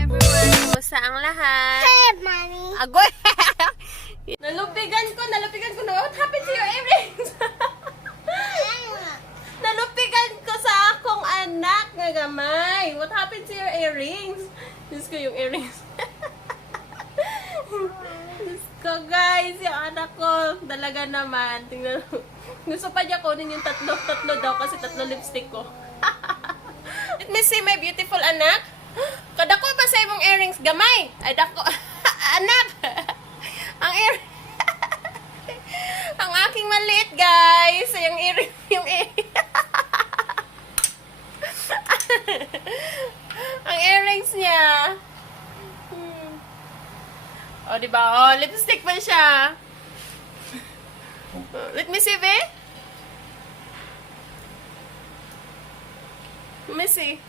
everyone, kumusta ang lahat? Hey, Mommy. Agoy! Nalupigan ko na. What happened to your earrings? Nalupigan ko sa akong anak nga gamay. What happened to your earrings? Diyos ko yung earrings. Diyos ko guys, yung anak ko. Dalaga naman. Tingnan mo. Gusto pa niya kunin yung tatlo daw kasi tatlo lipstick ko. Let me see my beautiful anak. Kadako pa sa imong earrings gamay. Ay dako. Anak. Ang earrings. Ang aking maliit, guys. Yung earring, ang earrings niya. O, diba? O, lipstick pa siya. Let me see, babe. Let me see.